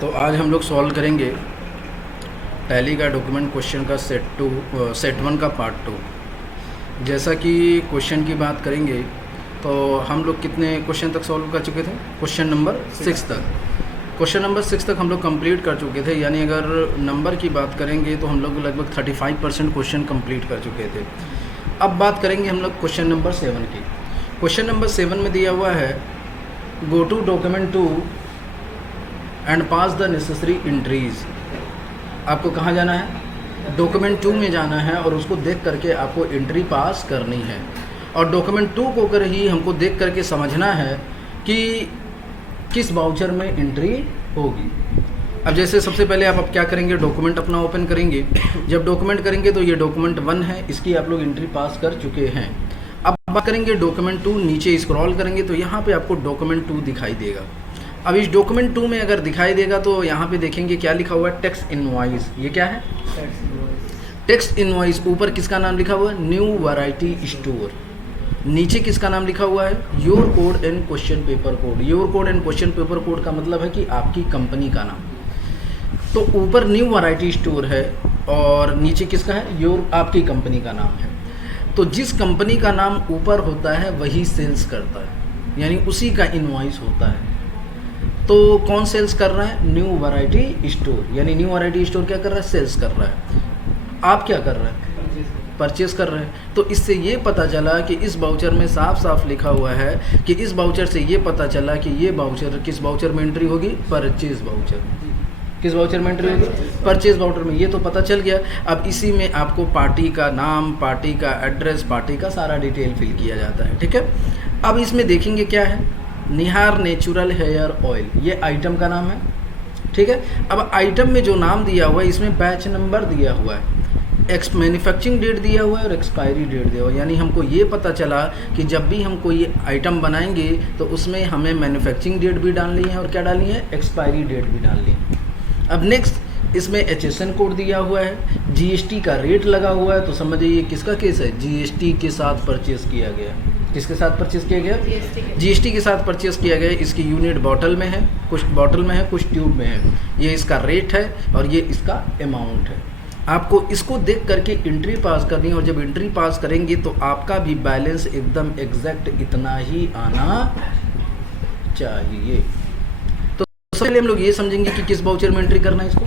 तो आज हम लोग सॉल्व करेंगे टैली का डॉक्यूमेंट क्वेश्चन का सेट वन का पार्ट 2। जैसा कि क्वेश्चन की बात करेंगे तो हम लोग कितने क्वेश्चन तक सॉल्व कर चुके थे? क्वेश्चन नंबर 6 तक। क्वेश्चन नंबर 6 तक हम लोग कंप्लीट कर चुके थे, यानी अगर नंबर की बात करेंगे तो हम लोग लगभग 35% क्वेश्चन कंप्लीट कर चुके थे। अब बात करेंगे हम लोग क्वेश्चन नंबर 7 की। क्वेश्चन नंबर 7 में दिया हुआ है go to document 2 and pass the necessary entries. आपको कहाँ जाना है? डॉक्यूमेंट 2 में जाना है और उसको देख करके आपको एंट्री पास करनी है। और डॉक्यूमेंट 2 को कर ही हमको देख करके समझना है कि किस वाउचर में एंट्री होगी। अब जैसे सबसे पहले आप अब क्या करेंगे, डॉक्यूमेंट अपना ओपन करेंगे। जब डॉक्यूमेंट करेंगे तो ये डॉक्यूमेंट 1 है, इसकी आप लोग एंट्री पास कर चुके हैं। अब बात करेंगे डॉक्यूमेंट 2, नीचे स्क्रॉल करेंगे तो यहाँ पे आपको डॉक्यूमेंट 2 दिखाई देगा। अब इस डॉक्यूमेंट 2 में अगर दिखाई देगा तो यहाँ पे देखेंगे क्या लिखा हुआ है, टैक्स इनवॉइस। ये क्या है? Tax invoice. ऊपर किसका नाम लिखा हुआ है? New variety store. नीचे किसका नाम लिखा हुआ है? Your code and question paper code. Your code and question paper code का मतलब है कि आपकी कंपनी का नाम। तो ऊपर न्यू वैरायटी स्टोर है और नीचे किसका है? योर, आपकी कंपनी का नाम है। तो जिस कंपनी का नाम ऊपर होता है वही सेल्स करता है, यानी उसी का इनवॉइस होता है। तो कौन सेल्स कर रहा है? New variety store. यानी न्यू वैरायटी स्टोर क्या कर रहा है? सेल्स कर रहा है। आप क्या कर रहे हैं? परचेज कर रहे हैं। तो इससे ये पता चला कि इस वाउचर में साफ साफ लिखा हुआ है कि इस वाउचर से ये पता चला कि ये वाउचर किस वाउचर में एंट्री होगी? Purchase voucher. किस वाउचर में एंट्री होगी? परचेज वाउचर में। ये तो पता चल गया। अब इसी में आपको पार्टी का नाम, पार्टी का एड्रेस, पार्टी का सारा डिटेल फिल किया जाता है। ठीक है। अब इसमें देखेंगे क्या है, निहार नेचुरल हेयर ऑयल, ये आइटम का नाम है। ठीक है। अब आइटम में जो नाम दिया हुआ है इसमें बैच नंबर दिया हुआ है, मैन्युफैक्चरिंग डेट दिया हुआ है और एक्सपायरी डेट दिया हुआ है। यानी हमको ये पता चला कि जब भी हम कोई आइटम बनाएंगे तो उसमें हमें मैन्युफैक्चरिंग डेट भी डालनी है और क्या डालनी है? एक्सपायरी डेट भी डालनी है। अब नेक्स्ट इसमें HSN कोड दिया हुआ है, GST का रेट लगा हुआ है। तो समझिए ये किसका केस है? GST के साथ परचेज किया गया। किसके साथ परचेज किया गया? GST के साथ परचेज किया गया। इसकी यूनिट बॉटल में है, कुछ बॉटल में है, कुछ ट्यूब में है। ये इसका रेट है और ये इसका अमाउंट है। आपको इसको देख करके एंट्री पास करनी है और जब एंट्री पास करेंगे तो आपका भी बैलेंस एकदम एग्जैक्ट इतना ही आना चाहिए। तो सबसे पहले हम लोग ये समझेंगे कि किस वाउचर में एंट्री करना है इसको?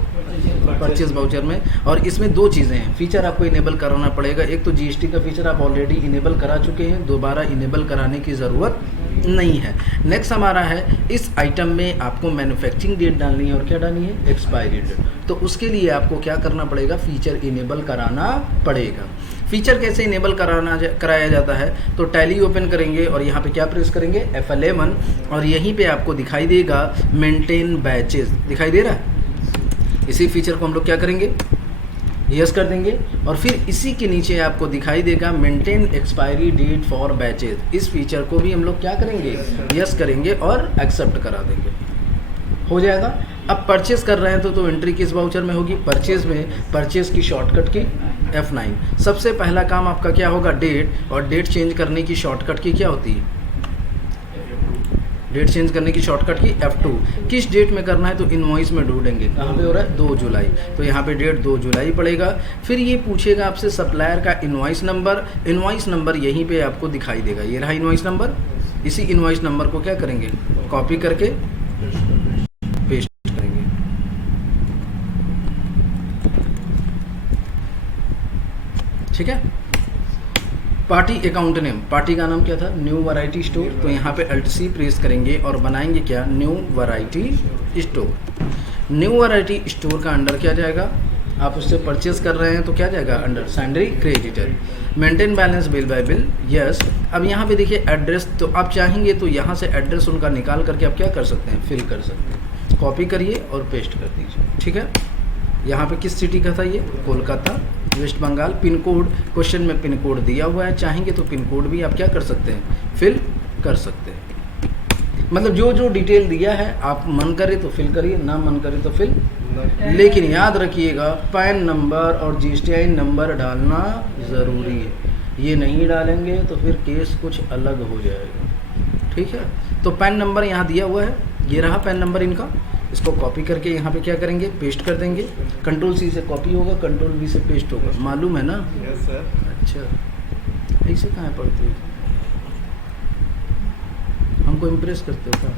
परचेज वाउचर में। और इसमें दो चीज़ें हैं, फीचर आपको इनेबल कराना पड़ेगा। एक तो GST का फीचर आप ऑलरेडी इनेबल करा चुके हैं, दोबारा इनेबल कराने की ज़रूरत नहीं है। नेक्स्ट हमारा है इस आइटम में आपको मैन्युफैक्चरिंग डेट डालनी है और क्या डालनी है? Expiry date. तो उसके लिए आपको क्या करना पड़ेगा? फीचर इनेबल कराना पड़ेगा। फीचर कैसे इनेबल कराया जाता है? तो टैली ओपन करेंगे और यहाँ पे क्या प्रेस करेंगे? F11 और यहीं पे आपको दिखाई देगा मेंटेन बैचेस। दिखाई दे रहा है? इसी फीचर को हम लोग क्या करेंगे? यस कर देंगे और फिर इसी के नीचे आपको दिखाई देगा maintain expiry date for batches. इस फीचर को भी हम लोग क्या करेंगे? यस करेंगे और एक्सेप्ट करा देंगे। हो जाएगा। अब परचेज कर रहे हैं तो एंट्री किस वाउचर में होगी? परचेज में। परचेज की शॉर्टकट की F9। सबसे पहला काम आपका क्या होगा? डेट। और डेट चेंज करने की शॉर्टकट की क्या होती है? डेट चेंज करने की शॉर्टकट की F2। किस डेट में करना है? तो इनवॉइस में ढूंढेंगे। कहाँ पे हो रहा है? 2 जुलाई। तो यहाँ पे डेट 2 जुलाई पड़ेगा। फिर ये पूछेगा आपसे सप्लायर का इनवॉइस नंबर। इनवॉइस नंबर यहीं पे आपको दिखाई देगा, ये रहा इनवॉइस नंबर। इसी इनवॉइस नंबर को क्या करेंगे? कॉपी करके पेस्ट करेंगे। ठीक है। पार्टी अकाउंट नेम, पार्टी का नाम क्या था? New variety store. तो यहाँ पे Alt+C प्रेस करेंगे और बनाएंगे क्या? New variety store. New variety store का अंडर क्या जाएगा? आप उससे परचेज कर रहे हैं तो क्या जाएगा? Under sundry creditor. Maintain balance bill by bill, yes. अब यहाँ पे देखिए एड्रेस, तो आप चाहेंगे तो यहाँ से एड्रेस उनका निकाल करके आप क्या कर सकते हैं? फिल कर सकते हैं। कॉपी करिए और पेस्ट कर दीजिए। ठीक है। यहाँ पे किस सिटी का था? ये Kolkata, West Bengal. Pin code, question में पिन कोड दिया हुआ है, चाहेंगे तो पिन कोड भी आप क्या कर सकते हैं? फिल कर सकते हैं। मतलब जो जो डिटेल दिया है आप मन करे तो फिल करिए, ना मन करे तो फिल। लेकिन याद रखिएगा पैन नंबर और GSTI नंबर डालना ज़रूरी है। ये नहीं डालेंगे तो फिर केस कुछ अलग हो जाएगा। ठीक है। तो पैन नंबर यहाँ दिया हुआ है, ये रहा पैन नंबर इनका। इसको कॉपी करके यहाँ पे क्या करेंगे, पेस्ट कर देंगे। कंट्रोल सी से कॉपी होगा, कंट्रोल वी से पेस्ट होगा, मालूम है ना? Yes sir. अच्छा, ऐसे कहाँ पढ़ते हो, हमको इम्प्रेस करते हो क्या?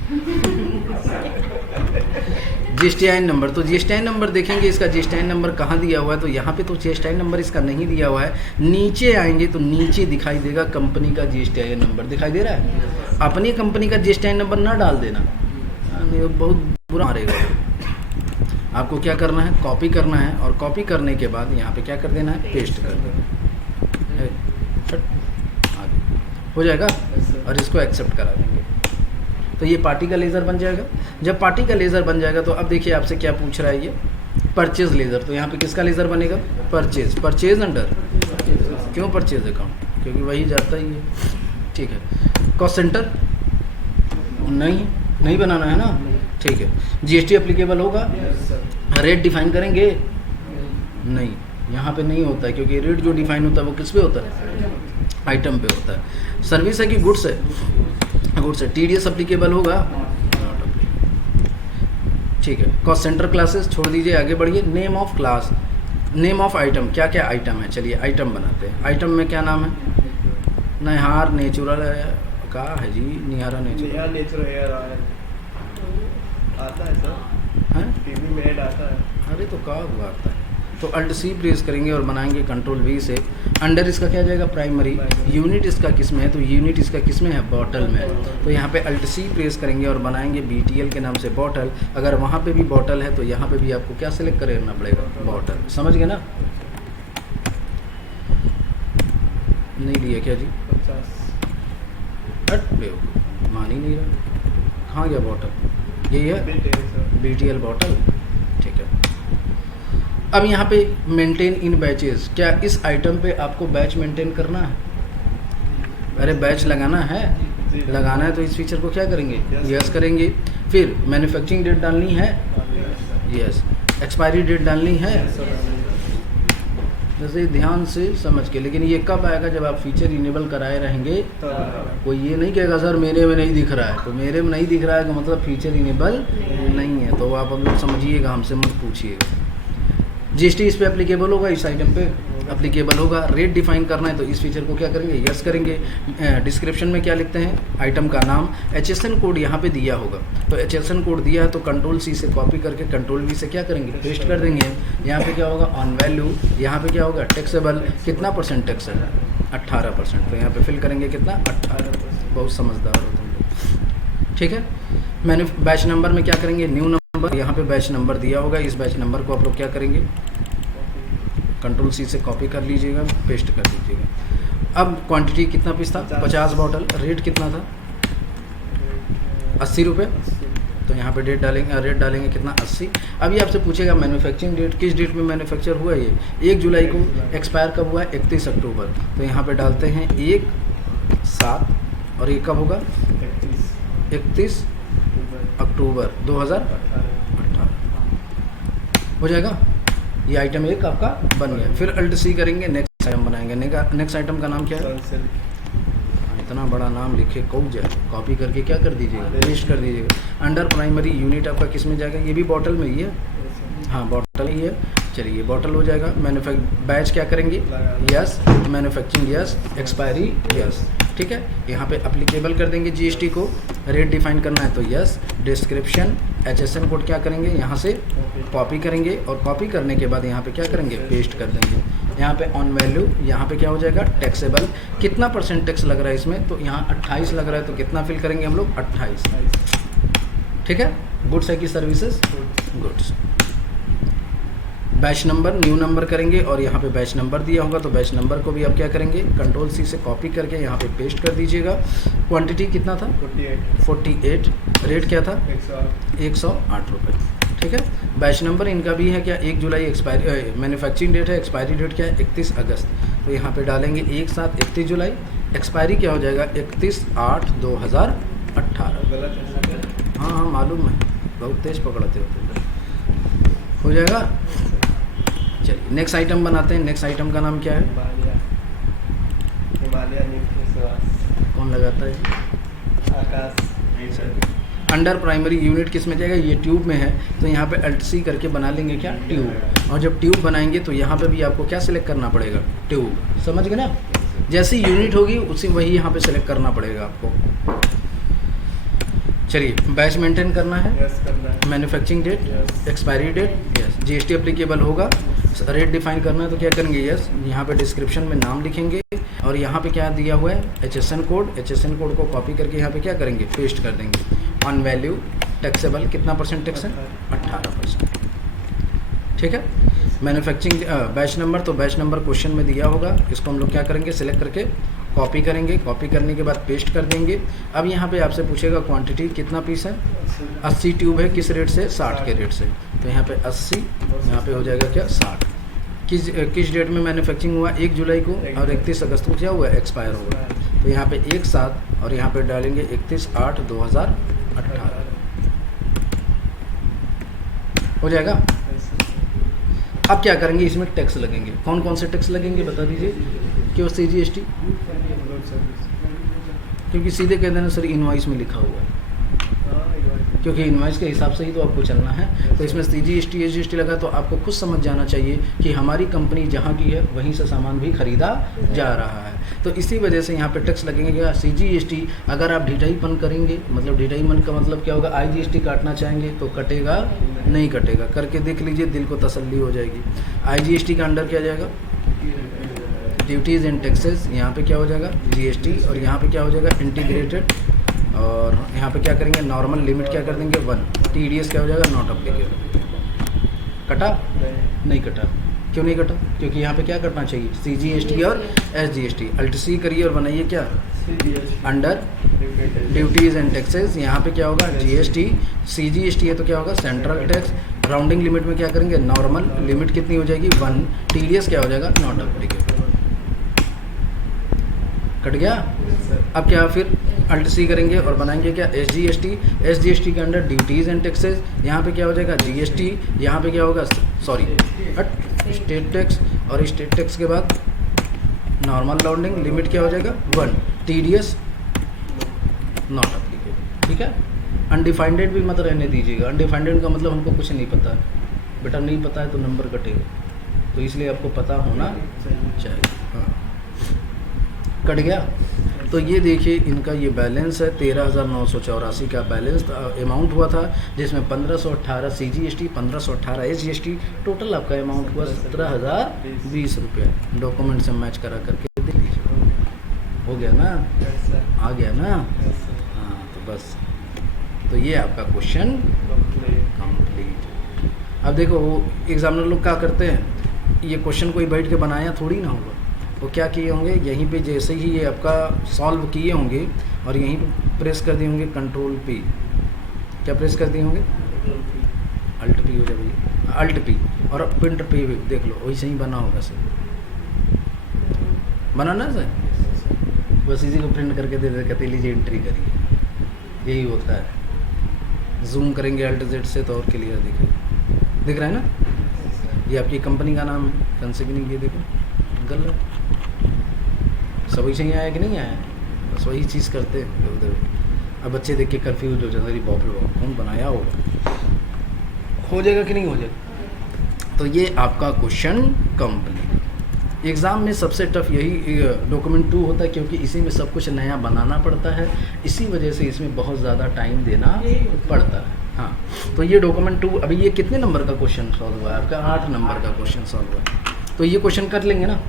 GSTIN नंबर, तो GSTIN नंबर देखेंगे, इसका GSTIN नंबर कहाँ दिया हुआ है, तो यहाँ पे तो GSTIN नंबर इसका नहीं दिया हुआ है। नीचे आएंगे तो नीचे दिखाई देगा कंपनी का GSTIN नंबर दिखाई दे रहा है। अपनी कंपनी का GSTIN नंबर ना डाल देना, नहीं बहुत बुरा मारेगा। आपको क्या करना है, कॉपी करना है, और कॉपी करने के बाद यहाँ पे क्या कर देना है, पेस्ट कर देना है। आगे हो जाएगा, और इसको एक्सेप्ट करा देंगे तो ये पार्टी का लेज़र बन जाएगा। जब पार्टी का लेज़र बन जाएगा तो अब देखिए आपसे क्या पूछ रहा है, ये परचेज लेज़र। तो यहाँ पे किसका लेज़र बनेगा, परचेज। परचेज अंडर, क्यों परचेज अकाउंट, क्योंकि वही जाता ही है। ठीक है, कॉस्ट सेंटर नहीं बनाना है ना, ठीक है। GST एप्लीकेबल होगा, रेट डिफाइन करेंगे, नहीं, यहाँ पे नहीं होता है, क्योंकि रेट जो डिफाइन होता है वो किस पे होता है, आइटम पे होता है। सर्विस है कि गुड्स है, गुड्स है। TDS एप्लीकेबल होगा, ठीक है। कॉस्ट सेंटर क्लासेस छोड़ दीजिए, आगे बढ़िए। Name of class, name of item, क्या क्या आइटम है, चलिए आइटम बनाते हैं। आइटम में क्या नाम है, निहार नेचुरल का है जी, निहारा नेचुरल हेयर ऑयल आता है सर, हैं, टीवी में ऐड आता है। अरे तो का हुआ आता है, तो Alt+C प्रेस करेंगे और बनाएंगे कंट्रोल V से। अंडर इसका क्या जाएगा, प्राइमरी। यूनिट इसका किस में है, तो यूनिट इसका किस में है, बॉटल में है। तो यहाँ पे Alt+C प्रेस करेंगे और बनाएंगे BTL के नाम से बॉटल। अगर वहाँ पे भी बॉटल है तो यहाँ पे भी आपको क्या सिलेक्ट करना पड़ेगा, बॉटल। समझ गए ना? नहीं लिया क्या जी, 50 मान ही नहीं रहा, कहाँ गया बॉटल, यही है BTL बॉटल, ठीक है। अब यहाँ पे मेंटेन इन बैचेस, क्या इस आइटम पे आपको बैच मेंटेन करना है? अरे बैच लगाना है, लगाना है तो इस फीचर को क्या करेंगे, यस करेंगे। फिर मैन्युफैक्चरिंग डेट डालनी है, यस। एक्सपायरी डेट डालनी है, जैसे ध्यान से समझ के। लेकिन ये कब आएगा, जब आप फीचर इनेबल कराए रहेंगे। कोई ये नहीं कहेगा सर मेरे में नहीं दिख रहा है, तो मेरे में नहीं दिख रहा है तो मतलब फीचर इनेबल नहीं है, तो आप लोग समझिएगा, हमसे मत पूछिएगा। GST इस पे एप्लीकेबल होगा, इस आइटम पे एप्लीकेबल होगा। रेट डिफाइन करना है तो इस फीचर को क्या करेंगे, यस करेंगे। डिस्क्रिप्शन में क्या लिखते हैं, आइटम का नाम। HSN कोड यहाँ पे दिया होगा, तो HSN कोड दिया है तो कंट्रोल C से कॉपी करके कंट्रोल V से क्या करेंगे, पेस्ट कर देंगे। यहाँ पे क्या होगा, ऑन वैल्यू। यहाँ पे क्या होगा, टैक्सेबल। कितना % टैक्स है, 18%। तो यहाँ पे फिल करेंगे कितना, 18%। बहुत समझदार हो तुम लोग, ठीक है। मैंने बैच नंबर में क्या करेंगे, न्यू नंबर। यहाँ पे बैच नंबर दिया होगा, इस बैच नंबर को आप लोग क्या करेंगे, कंट्रोल C से कॉपी कर लीजिएगा, पेस्ट कर दीजिएगा। अब क्वांटिटी कितना पीस था, 50 बॉटल। रेट कितना था, 80 रुपये। तो यहाँ पे डेट डालेंगे, रेट डालेंगे कितना, 80। अभी आपसे पूछेगा मैन्युफैक्चरिंग डेट, किस डेट में मैन्युफैक्चर हुआ ये, 1 जुलाई को। एक्सपायर कब हुआ है, 31 अक्टूबर। तो यहाँ पे डालते हैं 1/7, और ये कब होगा, 31 अक्टूबर 2018। हो जाएगा, ये आइटम 1 आपका बन गया। फिर Alt+C करेंगे, नेक्स्ट आइटम बनाएंगे। नेक्स्ट आइटम का नाम क्या है, इतना बड़ा नाम लिखे कौन जाए, कॉपी करके क्या कर दीजिएगा, पेस्ट कर दीजिएगा। अंडर प्राइमरी यूनिट आपका किस में जाएगा, ये भी बॉटल में ही है, हाँ बॉटल ही है। चलिए बॉटल हो जाएगा। बैच क्या करेंगे, yes. Manufacturing yes, expiry yes, ठीक है। यहाँ पे अप्लीकेबल कर देंगे GST को। रेट डिफाइन करना है तो यस। डिस्क्रिप्शन HSN कोड क्या करेंगे, यहाँ से कॉपी करेंगे, और कॉपी करने के बाद यहाँ पे क्या करेंगे, पेस्ट कर देंगे। यहाँ पे ऑन वैल्यू, यहाँ पे क्या हो जाएगा, टैक्सेबल। कितना % टैक्स लग रहा है इसमें, तो यहाँ 28 लग रहा है, तो कितना फिल करेंगे हम लोग, 28, ठीक है। गुड्स है कि services, goods. Batch number, new number करेंगे, और यहाँ पे बैच नंबर दिया होगा तो बैच नंबर को भी आप क्या करेंगे, कंट्रोल C से कॉपी करके यहाँ पे पेस्ट कर दीजिएगा। क्वांटिटी कितना था, 48। रेट क्या था, 108 रुपये, ठीक है। बैच नंबर इनका भी है क्या, 1 जुलाई एक्सपायरी, मैन्युफैक्चरिंग डेट है, एक्सपायरी डेट क्या है, 31 अगस्त। तो यहाँ पे डालेंगे 1/7/31 जुलाई। एक्सपायरी क्या हो जाएगा, 31/8/2018। हाँ मालूम है, बहुत तेज पकड़ते हो, हो जाएगा। चलिए नेक्स्ट आइटम बनाते हैं। नेक्स्ट आइटम का नाम क्या है, हिमालय कौन लगाता है, आकाश। अंडर प्राइमरी यूनिट किस में जाएगा, ये ट्यूब में है, तो यहाँ पे अल्ट सी करके बना लेंगे क्या, ट्यूब। और जब ट्यूब बनाएंगे तो यहाँ पे भी आपको क्या सिलेक्ट करना पड़ेगा, ट्यूब, समझ गए ना। जैसी यूनिट होगी उसी वही यहाँ पे सिलेक्ट करना पड़ेगा आपको। चलिए, बैच मेंटेन करना है, यस करना है। Manufacturing date, Yes. Expiry date, yes, GST applicable होगा, रेट डिफाइन करना है तो क्या करेंगे, यस, यहाँ पे डिस्क्रिप्शन में नाम लिखेंगे और यहाँ पे क्या दिया हुआ है, HSN कोड को कॉपी करके यहाँ पे क्या करेंगे, पेस्ट कर देंगे। ऑन वैल्यू टैक्सेबल कितना परसेंट टैक्स है, 18%, ठीक है। मैन्युफैक्चरिंग बैच नंबर, तो बैच नंबर क्वेश्चन में दिया होगा, इसको हम लोग क्या करेंगे, सिलेक्ट करके कॉपी करेंगे, कॉपी करने के बाद पेस्ट कर देंगे। अब यहाँ पे आपसे पूछेगा क्वांटिटी कितना पीस है, 80 ट्यूब है, किस रेट से, 60 के रेट से, तो यहाँ पे 80, यहाँ पे हो जाएगा क्या, 60। किस डेट में मैन्युफैक्चरिंग हुआ, 1 जुलाई को, और 31 अगस्त को क्या हुआ, एक्सपायर होगा, तो यहाँ पे 1/7 और यहाँ पे डालेंगे 31/8/2018 हो जाएगा। अब क्या करेंगे, इसमें टैक्स लगेंगे, कौन कौन से टैक्स लगेंगे बता दीजिए, क्यों CGST, क्योंकि सीधे कह देना सर इनवॉइस में लिखा हुआ है, क्योंकि इनवॉइस के हिसाब से ही तो आपको चलना है, तो इसमें CGST SGST लगा तो आपको खुद समझ जाना चाहिए कि हमारी कंपनी जहाँ की है वहीं से सामान भी खरीदा जा रहा है, तो इसी वजह से यहाँ पे टैक्स लगेंगे क्या, CGST। अगर आप ढिठाईपन करेंगे, मतलब ढिठाईपन का मतलब क्या होगा, IGST काटना चाहेंगे तो कटेगा, नहीं कटेगा, करके देख लीजिए, दिल को तसल्ली हो जाएगी। IGST का अंडर क्या जाएगा, ड्यूटीज़ एंड टैक्सेस, यहाँ पे क्या हो जाएगा, GST, और यहाँ पे क्या हो जाएगा, इंटीग्रेटेड, और यहाँ पे क्या करेंगे, नॉर्मल लिमिट क्या कर देंगे 1, TDS क्या हो जाएगा, नॉट अप्लीकेबल। कटा, नहीं कटा, क्यों नहीं कटा, क्योंकि यहाँ पे क्या करना चाहिए, CGST और SGST, अल्ट सी करिए और बनाइए क्या, अंडर ड्यूटीज़ एंड टैक्सेस, यहाँ पे क्या होगा, GST, CGST है तो क्या होगा, सेंट्रल टैक्स, राउंडिंग लिमिट में क्या करेंगे, नॉर्मल लिमिट कितनी हो जाएगी 1, TDS क्या हो जाएगा, नॉट अप्लीकेबल। कट गया। अब क्या, फिर अल्ट सी करेंगे और बनाएंगे क्या, SGST के अंडर ड्यूटीज़ एंड टैक्सेस, यहाँ पे क्या हो जाएगा, GST, यहाँ पे क्या होगा, सॉरी स्टेट टैक्स, और स्टेट टैक्स के बाद नॉर्मल राउंडिंग लिमिट क्या हो जाएगा 1, TDS नॉट अप्लीकेबल, ठीक है। अनडिफाइंडेड भी मत रहने दीजिएगा, अनडिफाइंडेड का मतलब हमको कुछ नहीं पता है, बेटा नहीं पता है तो नंबर कटेगा, तो इसलिए आपको पता होना चाहिए। हाँ, कट गया। तो ये देखिए इनका ये बैलेंस है, 13,984 का बैलेंस अमाउंट हुआ था, जिसमें 1518 CGST, 1518 SGST, टोटल आपका अमाउंट हुआ 17,020 रुपये। डॉक्यूमेंट से मैच करा करके दे लीजिए, हो गया ना, आ गया ना, हाँ तो बस, तो ये आपका क्वेश्चन कंप्लीट। अब देखो एग्जामिनर लोग क्या करते हैं, ये क्वेश्चन कोई बैठ के बनाया थोड़ी ना होगा, वो क्या किए होंगे, यहीं पे जैसे ही ये आपका सॉल्व किए होंगे और यहीं पे प्रेस कर दिए होंगे कंट्रोल P, क्या प्रेस कर दिए होंगे, अल्ट P हो जाएगा, अल्ट P, और प्रिंट P भी देख लो वैसे ही बना होगा सर, बना ना सर, बस इसी को प्रिंट करके दे दे, कहते लीजिए एंट्री करिए, यही होता है। जूम करेंगे अल्ट Z से तो और क्लियर दिख रहा है ना। ये आपकी कंपनी का नाम है कंसिग्निंग, ये देखो गलत, सब वही सही आया कि नहीं आया, बस वही चीज़ करते हैं उधर। अब बच्चे देख के कंफ्यूज हो जाते हैं, बाप रे बाप कौन बनाया हो जाएगा कि नहीं हो जाएगा। तो ये आपका क्वेश्चन कंप्लीट। एग्ज़ाम में सबसे टफ यही डॉक्यूमेंट 2 होता है, क्योंकि इसी में सब कुछ नया बनाना पड़ता है, इसी वजह से इसमें बहुत ज़्यादा टाइम देना पड़ता है। हाँ, तो ये डॉक्यूमेंट 2, अभी ये कितने नंबर का क्वेश्चन सॉल्व हुआ है आपका, 8 नंबर का क्वेश्चन सॉल्व हुआ है, तो ये क्वेश्चन कर लेंगे ना।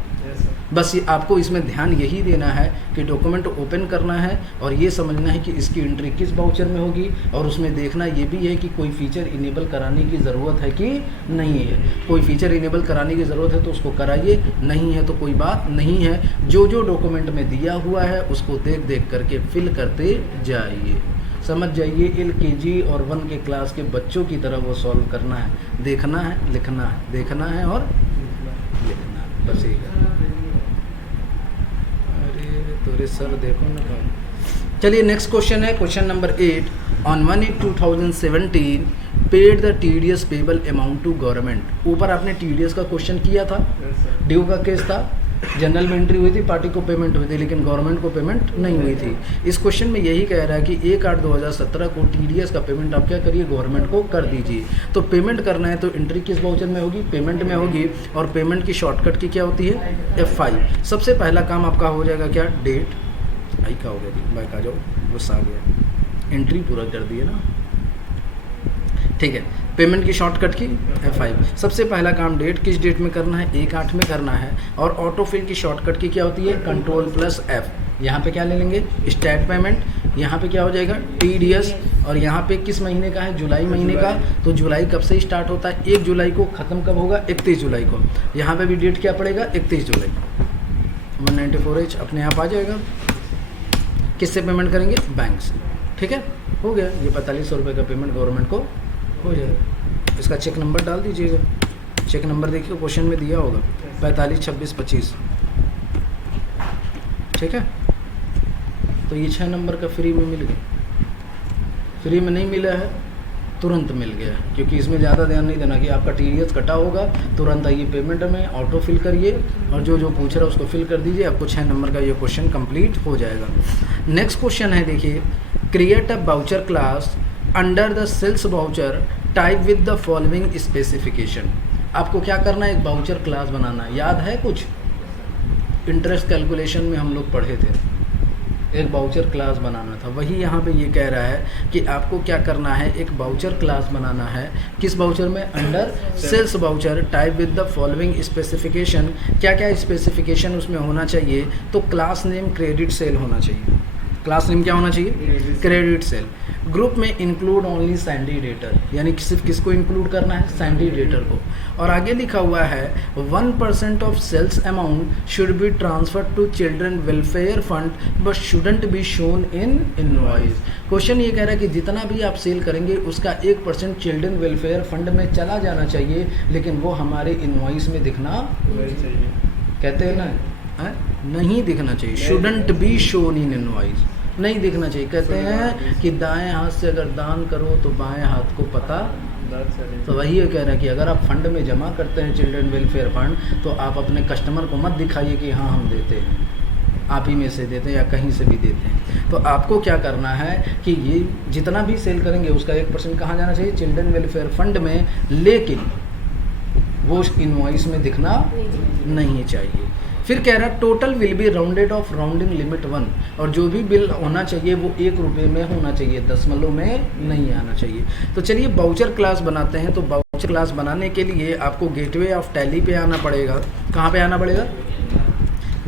बस ये आपको इसमें ध्यान यही देना है कि डॉक्यूमेंट ओपन करना है और ये समझना है कि इसकी एंट्री किस बाउचर में होगी, और उसमें देखना ये भी है कि कोई फीचर इनेबल कराने की ज़रूरत है कि नहीं है। कोई फीचर इनेबल कराने की ज़रूरत है तो उसको कराइए, नहीं है तो कोई बात नहीं है। जो जो डॉक्यूमेंट में दिया हुआ है उसको देख देख करके फिल करते जाइए, समझ जाइए। LKG और 1 के क्लास के बच्चों की तरह वो सॉल्व करना है, देखना है, लिखना है, देखना है और लिखना है, बस यही करना है। अरे सर देखो ना। चलिए नेक्स्ट क्वेश्चन है, question number 8। On 1/8/2017 paid the TDS payable amount to government. ऊपर आपने TDS का क्वेश्चन किया था, ड्यू का केस था, जनरल में एंट्री हुई थी, पार्टी को पेमेंट हुई थी, लेकिन गवर्नमेंट को पेमेंट नहीं हुई थी। इस क्वेश्चन में यही कह रहा है कि 1/8/2017 को TDS का पेमेंट आप क्या करिए, गवर्नमेंट को कर दीजिए। तो पेमेंट करना है तो एंट्री किस वाउचर में होगी, पेमेंट में होगी, और पेमेंट की शॉर्टकट की क्या होती है, F5। सबसे पहला काम आपका हो जाएगा क्या, डेट आई का हो गया जी, बैक आ जाओ, गुस्सा आ गया, एंट्री पूरा कर दिए ना, ठीक है। पेमेंट की शॉर्टकट की F5। सबसे पहला काम डेट, किस डेट में करना है, 1/8 में करना है। और ऑटोफिल की शॉर्टकट की क्या होती है, Ctrl+F। यहाँ पे क्या ले लेंगे, स्टेट पेमेंट, यहाँ पे क्या हो जाएगा, TDS, और यहाँ पे किस महीने का है, जुलाई महीने का। तो जुलाई कब से स्टार्ट होता है, 1 जुलाई को, ख़त्म कब होगा, 31 जुलाई को। यहाँ पे भी डेट क्या पड़ेगा, 31 जुलाई। 194H अपने आप आ जाएगा। किससे पेमेंट करेंगे, बैंक से, ठीक है, हो गया। ये 4500 रुपये का पेमेंट गवर्नमेंट को हो जाएगा। इसका चेक नंबर डाल दीजिएगा, चेक नंबर देखिए क्वेश्चन में दिया होगा, 452625, ठीक है। तो ये 6 नंबर का फ्री में मिल गया, फ्री में नहीं मिला है, तुरंत मिल गया, क्योंकि इसमें ज़्यादा ध्यान नहीं देना कि आपका TDS कटा होगा, तुरंत आइए पेमेंट में, ऑटो फिल करिए, और जो जो पूछ रहा है उसको फिल कर दीजिए, आपको 6 नंबर का ये क्वेश्चन कंप्लीट हो जाएगा। नेक्स्ट क्वेश्चन है, देखिए, create a voucher class under the sales voucher type with the following specification. आपको क्या करना है, एक वाउचर क्लास बनाना है। याद है कुछ, इंटरेस्ट कैलकुलेशन में हम लोग पढ़े थे, एक वाउचर क्लास बनाना था। वही यहाँ पे ये कह रहा है कि आपको क्या करना है, एक वाउचर क्लास बनाना है। किस वाउचर में, under sales voucher type with the following specification. क्या क्या स्पेसिफिकेशन उसमें होना चाहिए, तो क्लास नेम क्रेडिट सेल होना चाहिए। क्लास नेम क्या होना चाहिए, क्रेडिट सेल। ग्रुप में इंक्लूड ओनली सैंडी डेटर, यानी सिर्फ किसको इंक्लूड करना है, सैंडी डेटर को। और आगे लिखा हुआ है 1% of sales amount should be transfer to children welfare fund but shouldn't be shown in invoice. Question ये कह रहा है कि जितना भी आप सेल करेंगे उसका 1% चिल्ड्रन वेलफेयर फंड में चला जाना चाहिए, लेकिन वो हमारे इनवॉइस में दिखना कहते हैं ना, नहीं दिखना चाहिए। Shouldn't be shown in invoice, नहीं दिखना चाहिए। कहते हैं कि दाएं हाथ से अगर दान करो तो बाएं हाथ को पता। तो वही ये कह रहा है कि अगर आप फंड में जमा करते हैं, चिल्ड्रन वेलफेयर फंड, तो आप अपने कस्टमर को मत दिखाइए कि हाँ हम देते हैं, आप ही में से देते हैं या कहीं से भी देते हैं। तो आपको क्या करना है कि ये जितना भी सेल करेंगे उसका 1% कहाँ जाना चाहिए, चिल्ड्रन वेलफेयर फंड में, लेकिन वो इनवॉइस में दिखना नहीं चाहिए। फिर कह रहा है total will be rounded off rounding limit 1, और जो भी बिल होना चाहिए वो 1 रुपये में होना चाहिए, दशमलव में नहीं आना चाहिए। तो चलिए वाउचर क्लास बनाते हैं। तो वाउचर क्लास बनाने के लिए आपको गेटवे ऑफ टैली पे आना पड़ेगा। कहाँ पे आना पड़ेगा,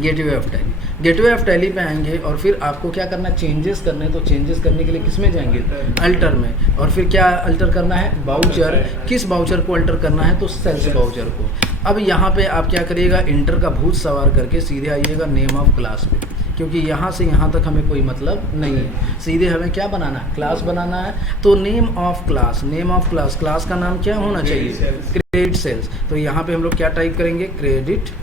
gateway of tally. Gateway of tally पे आएंगे और फिर आपको क्या करना है, चेंजेस करने हैं। तो चेंजेस करने के लिए किस में जाएंगे, अल्टर में। और फिर क्या अल्टर करना है, वाउचर। किस वाउचर को अल्टर करना है, तो सेल्स वाउचर को। अब यहाँ पे आप क्या करिएगा, इंटर का भूत सवार करके सीधे आइएगा नेम ऑफ क्लास पे, क्योंकि यहाँ से यहाँ तक हमें कोई मतलब नहीं है। सीधे हमें क्या बनाना है, क्लास बनाना है। तो name of class, name of class, class का नाम क्या होना चाहिए, क्रेडिट सेल्स। तो यहाँ पे हम लोग क्या टाइप करेंगे, क्रेडिट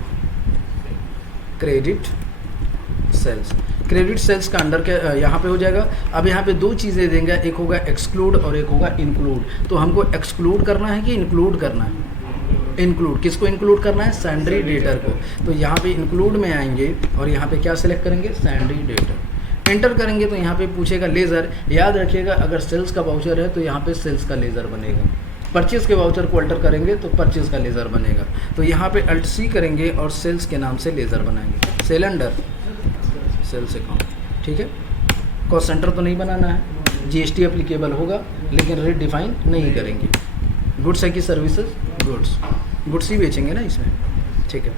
सेल्स। क्रेडिट सेल्स का अंडर के यहाँ पे हो जाएगा। अब यहाँ पे 2 चीज़ें देंगे, एक होगा एक्सक्लूड और एक होगा इंक्लूड। तो हमको एक्सक्लूड करना है कि इंक्लूड करना है, इंक्लूड। किसको इंक्लूड करना है, सैंड्री डेटर को। तो यहाँ पे इंक्लूड में आएंगे और यहाँ पे क्या सिलेक्ट करेंगे, सैंड्री डेटर। एंटर करेंगे तो यहाँ पे पूछेगा लेज़र। याद रखिएगा अगर सेल्स का वाउचर है तो यहाँ पे सेल्स का लेज़र बनेगा। परचेज़ के वाउचर को अल्टर करेंगे तो परचेज़ का लेज़र बनेगा। तो यहाँ पे अल्ट C करेंगे और सेल्स के नाम से लेज़र बनाएंगे, सेल अंडर सेल्स अकाउंट, ठीक है। कॉस्ट सेंटर तो नहीं बनाना है, GST एप्लीकेबल होगा लेकिन रेट डिफाइन नहीं करेंगे। गुड्स है कि सर्विसेज, गुड्स ही बेचेंगे ना इसमें, ठीक है।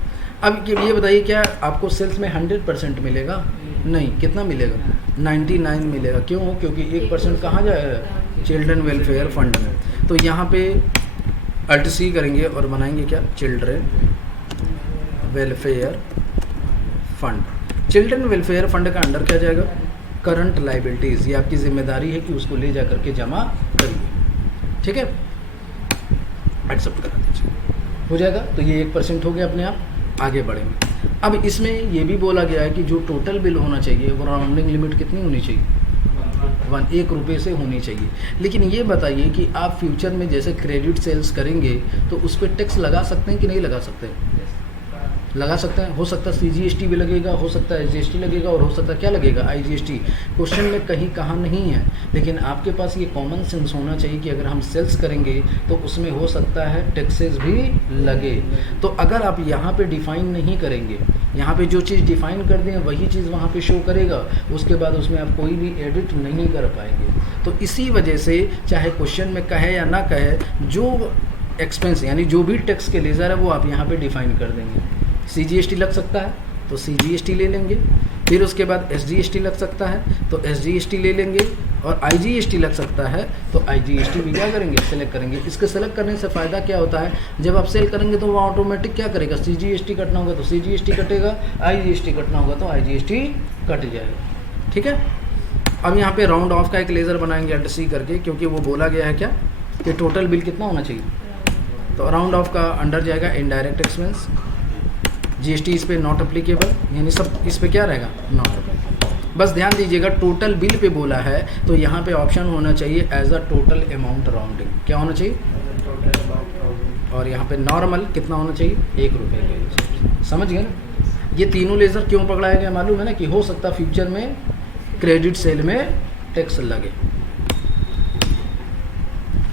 अब ये बताइए क्या आपको सेल्स में 100% मिलेगा, नहीं। कितना मिलेगा, 99 मिलेगा। क्यों, क्योंकि 1% कहाँ जाएगा, चिल्ड्रन वेलफेयर फंड में। तो यहाँ पे अल्ट C करेंगे और बनाएंगे क्या, children welfare fund. Children welfare fund का अंडर क्या जाएगा, करंट लाइबिलिटीज़। ये आपकी जिम्मेदारी है कि उसको ले जा करके जमा करिए, ठीक है। एक्सेप्ट करा दीजिए, हो जाएगा। तो ये 1% हो गया, अपने आप आगे बढ़ेंगे। अब इसमें ये भी बोला गया है कि जो टोटल बिल होना चाहिए वो राउंडिंग लिमिट कितनी होनी चाहिए, 1 रुपये से होनी चाहिए। लेकिन ये बताइए कि आप फ्यूचर में जैसे क्रेडिट सेल्स करेंगे तो उस पर टैक्स लगा सकते हैं कि नहीं लगा सकते, लगा सकते हैं, हो सकता है CGST भी लगेगा, हो सकता है SGST लगेगा, और हो सकता है क्या लगेगा, IGST। क्वेश्चन में कहीं कहाँ नहीं है, लेकिन आपके पास ये कॉमन सेंस होना चाहिए कि अगर हम सेल्स करेंगे तो उसमें हो सकता है टैक्सेस भी लगे। तो अगर आप यहाँ पे डिफाइन नहीं करेंगे, यहाँ पे जो चीज़ डिफाइन कर दें वही चीज़ वहाँ पे शो करेगा, उसके बाद उसमें आप कोई भी एडिट नहीं कर पाएंगे। तो इसी वजह से चाहे क्वेश्चन में कहे या ना कहे, जो एक्सपेंस यानी जो भी टैक्स के लेज़र है वो आप यहाँ पे डिफाइन कर देंगे। CGST लग सकता है तो CGST ले लेंगे, फिर उसके बाद SGST लग सकता है तो SGST ले लेंगे, और IGST लग सकता है तो IGST भी क्या करेंगे, सेलेक्ट करेंगे। इसके सेलेक्ट करने से फ़ायदा क्या होता है, जब आप सेल करेंगे तो वो ऑटोमेटिक क्या करेगा, CGST कटना होगा तो CGST कटेगा, IGST कटना होगा तो IGST कट जाएगा। ठीक है। अब यहाँ पे राउंड ऑफ का एक लेज़र बनाएंगे Alt+C करके, क्योंकि वो बोला गया है क्या कि टोटल बिल कितना होना चाहिए। तो राउंड ऑफ का अंडर जाएगा इनडायरेक्ट एक्सपेंस, GST इस पे नॉट अप्लीकेबल, यानी सब इस पे क्या रहेगा, नॉट अप्लीकेबल। बस ध्यान दीजिएगा टोटल बिल पे बोला है तो यहाँ पे ऑप्शन होना चाहिए as a total amount rounding, क्या होना चाहिए, और यहाँ पे नॉर्मल कितना होना चाहिए, 1 रुपये के हिसाब से। समझ गए ना। ये तीनों लेज़र क्यों पकड़ाया गया मालूम है ना, कि हो सकता है फ्यूचर में क्रेडिट सेल में टैक्स लगे।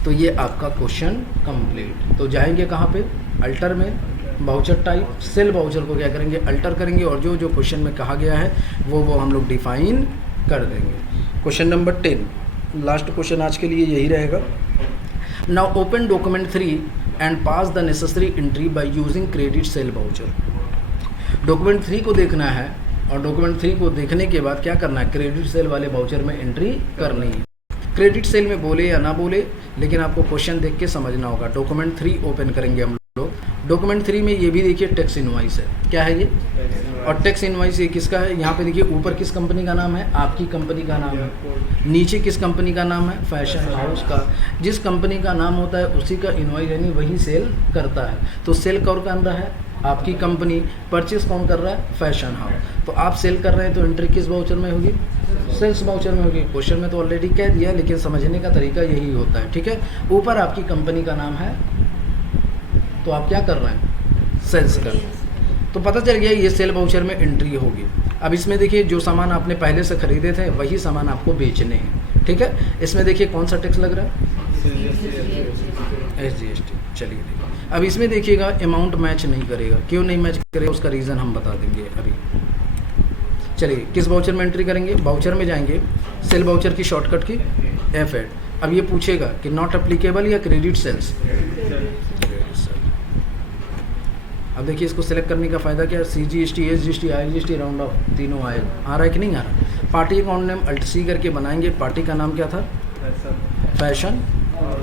तो ये आपका क्वेश्चन कंप्लीट। तो जाएंगे कहाँ पे, अल्टर में, बाउचर टाइप, सेल बाउचर को क्या करेंगे, अल्टर करेंगे, और जो जो क्वेश्चन में कहा गया है वो हम लोग डिफाइन कर देंगे। क्वेश्चन नंबर 10, लास्ट क्वेश्चन आज के लिए यही रहेगा। Now open document 3 and pass the necessary entry by using credit sale voucher. Document 3 को देखना है, और डॉक्यूमेंट 3 को देखने के बाद क्या करना है, क्रेडिट सेल वाले बाउचर में एंट्री करनी है। क्रेडिट सेल में बोले या ना बोले, लेकिन आपको क्वेश्चन देख के समझना होगा। डॉक्यूमेंट 3 ओपन करेंगे हम लोग। डॉक्यूमेंट 3 में ये भी देखिए टैक्स इनवॉइस है, क्या है ये, और टैक्स इनवॉइस ये किसका है, यहाँ पे देखिए ऊपर किस कंपनी का नाम है, आपकी कंपनी का नाम है, नीचे किस कंपनी का नाम है, फैशन हाउस का। जिस कंपनी का नाम होता है उसी का इनवॉइस यानी वही सेल करता है। तो सेल कौन कर रहा है, आपकी कंपनी, परचेस कौन कर रहा है, फैशन हाउस। तो आप सेल कर रहे हैं तो एंट्री किस बाउचर में होगी, सेल्स बाउचर में होगी। क्वेश्चन में तो ऑलरेडी कह दिया, लेकिन समझने का तरीका यही होता है। ठीक है, ऊपर आपकी कंपनी का नाम है तो आप क्या कर रहे हैं, सेल्स कर रहे हैं, तो पता चल गया ये सेल बाउचर में एंट्री होगी। अब इसमें देखिए जो सामान आपने पहले से खरीदे थे वही सामान आपको बेचने हैं। ठीक है, इसमें देखिए कौन सा टैक्स लग रहा है, SGST। चलिए देखिए, अब इसमें देखिएगा अमाउंट मैच नहीं करेगा, क्यों नहीं मैच करेगा उसका रीज़न हम बता देंगे अभी। चलिए किस बाउचर में एंट्री करेंगे, बाउचर में जाएंगे, सेल बाउचर की शॉर्टकट की F8। अब ये पूछेगा कि नॉट अप्लीकेबल या क्रेडिट सेल्स। अब देखिए इसको सिलेक्ट करने का फ़ायदा क्या है, CGST, SGST, IGST, round of तीनों आएगा, आ रहा है कि नहीं आ रहा। पार्टी अकाउंट नेम Alt+C करके बनाएंगे। पार्टी का नाम क्या था, फैशन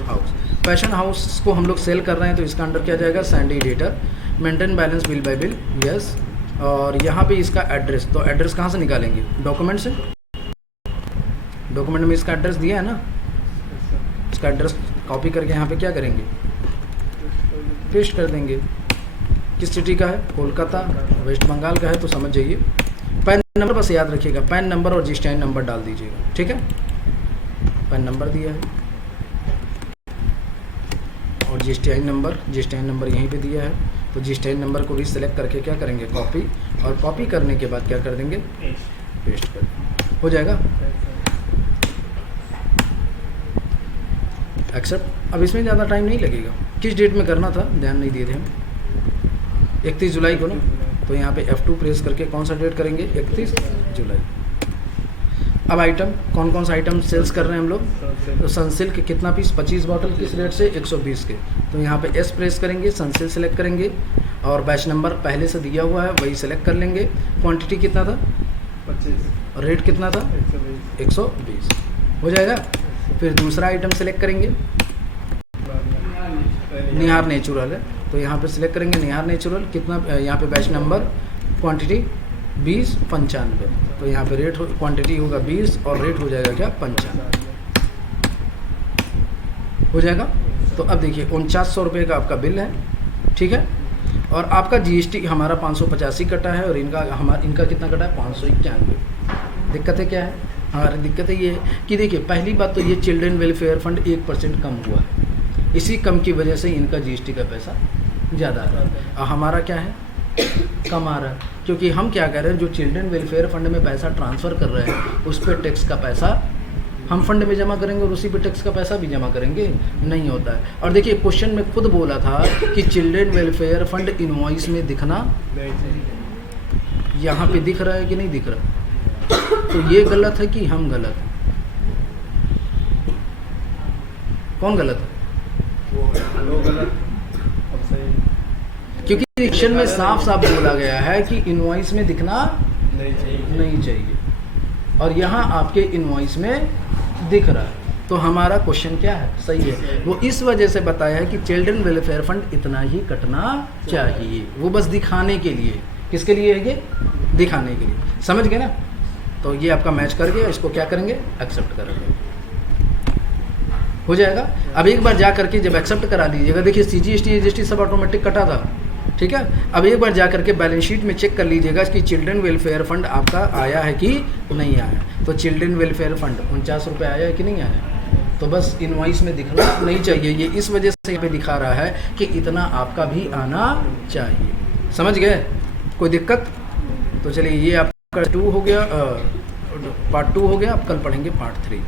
हाउस। फैशन हाउस को हम लोग सेल कर रहे हैं तो इसका अंडर क्या जाएगा, Sandy debtor, maintain balance bill by bill, yes. और यहाँ पे इसका एड्रेस, तो एड्रेस कहाँ से निकालेंगे, डॉक्यूमेंट से। डॉक्यूमेंट में इसका एड्रेस दिया है ना, इसका एड्रेस कॉपी करके यहाँ पे क्या करेंगे, पेस्ट कर देंगे। किस सिटी का है, कोलकाता, वेस्ट बंगाल का है तो समझ जाइए। पैन नंबर बस याद रखिएगा, पैन नंबर और GSTN नंबर डाल दीजिएगा। ठीक है, पैन नंबर दिया है और GSTN नंबर यहीं पे दिया है, तो GSTN नंबर को भी सिलेक्ट करके क्या करेंगे, कॉपी, और कॉपी करने के बाद क्या कर देंगे, पेस्ट कर देंगे, हो जाएगा एक्सेप्ट। अब इसमें ज़्यादा टाइम नहीं लगेगा। किस डेट में करना था, ध्यान नहीं दिए थे हम, 31 जुलाई को ना, तो यहाँ पे F2 प्रेस करके कौन सा डेट करेंगे, 31 जुलाई। अब आइटम कौन कौन सा आइटम सेल्स कर रहे हैं हम लोग, तो सनसिल्क कितना पीस, 25 बॉटल, किस रेट से, 120 के। तो यहाँ पे S प्रेस करेंगे, सनसिल्क सेलेक्ट करेंगे, और बैच नंबर पहले से दिया हुआ है वही सेलेक्ट कर लेंगे। क्वांटिटी कितना था, 25, और रेट कितना था, 120, हो जाएगा। फिर दूसरा आइटम सेलेक्ट करेंगे, निहार नेचुरल है, तो यहाँ पे सिलेक्ट करेंगे निहार नेचुरल, कितना, यहाँ पे बैच नंबर, क्वांटिटी 20, 95, तो यहाँ पे रेट क्वांटिटी होगा 20 और रेट हो जाएगा क्या, 95, हो जाएगा। तो अब देखिए 4900 रुपये का आपका बिल है। ठीक है, और आपका GST हमारा 585 कटा है, और इनका कितना कटा है, 591। दिक्कतें क्या है, हमारी दिक्कत ये है कि देखिए पहली बात तो ये चिल्ड्रन वेलफेयर फंड 1% कम हुआ है, इसी कम की वजह से इनका GST का पैसा ज़्यादा आ रहा है। और हमारा क्या है, कम आ रहा है, क्योंकि हम क्या कर रहे हैं, जो चिल्ड्रन वेलफेयर फंड में पैसा ट्रांसफ़र कर रहे हैं उस पर टैक्स का पैसा हम फंड में जमा करेंगे और उसी पे टैक्स का पैसा भी जमा करेंगे, नहीं होता है। और देखिए क्वेश्चन में खुद बोला था कि चिल्ड्रन वेलफेयर फंड इनवॉइस में दिखना, नहीं चाहिए। यहाँ पे दिख रहा है कि नहीं दिख रहा, तो ये गलत है कि हम गलत हैं? कौन गलत है? वो गलत, अब सही। क्योंकि क्वेश्चन में साफ साफ बोला गया है कि इनवॉइस में दिखना नहीं चाहिए। नहीं चाहिए, और यहाँ आपके इनवॉइस में दिख रहा है, तो हमारा क्वेश्चन क्या है, सही है। वो इस वजह से बताया है कि चिल्ड्रन वेलफेयर फंड इतना ही कटना चाहिए, वो बस दिखाने के लिए। किसके लिए है ये? दिखाने के लिए, समझ गए ना। तो ये आपका मैच कर गया, इसको क्या करेंगे, एक्सेप्ट करेंगे, हो जाएगा। अब एक बार जा करके जब एक्सेप्ट करा दीजिएगा, देखिए CGST SGST सब ऑटोमेटिक कटा था, ठीक है। अब एक बार जा करके बैलेंस शीट में चेक कर लीजिएगा कि चिल्ड्रन वेलफेयर फंड आपका आया है कि नहीं आया। तो चिल्ड्रन वेलफेयर फंड 49 रुपये आया है कि नहीं आया, तो बस इनवॉइस में दिखना नहीं चाहिए। ये इस वजह से यहाँ पे दिखा रहा है कि इतना आपका भी आना चाहिए, समझ गए, कोई दिक्कत? तो चलिए ये आपका 2 हो गया, पार्ट 2 हो गया। अब कल पढ़ेंगे पार्ट 3।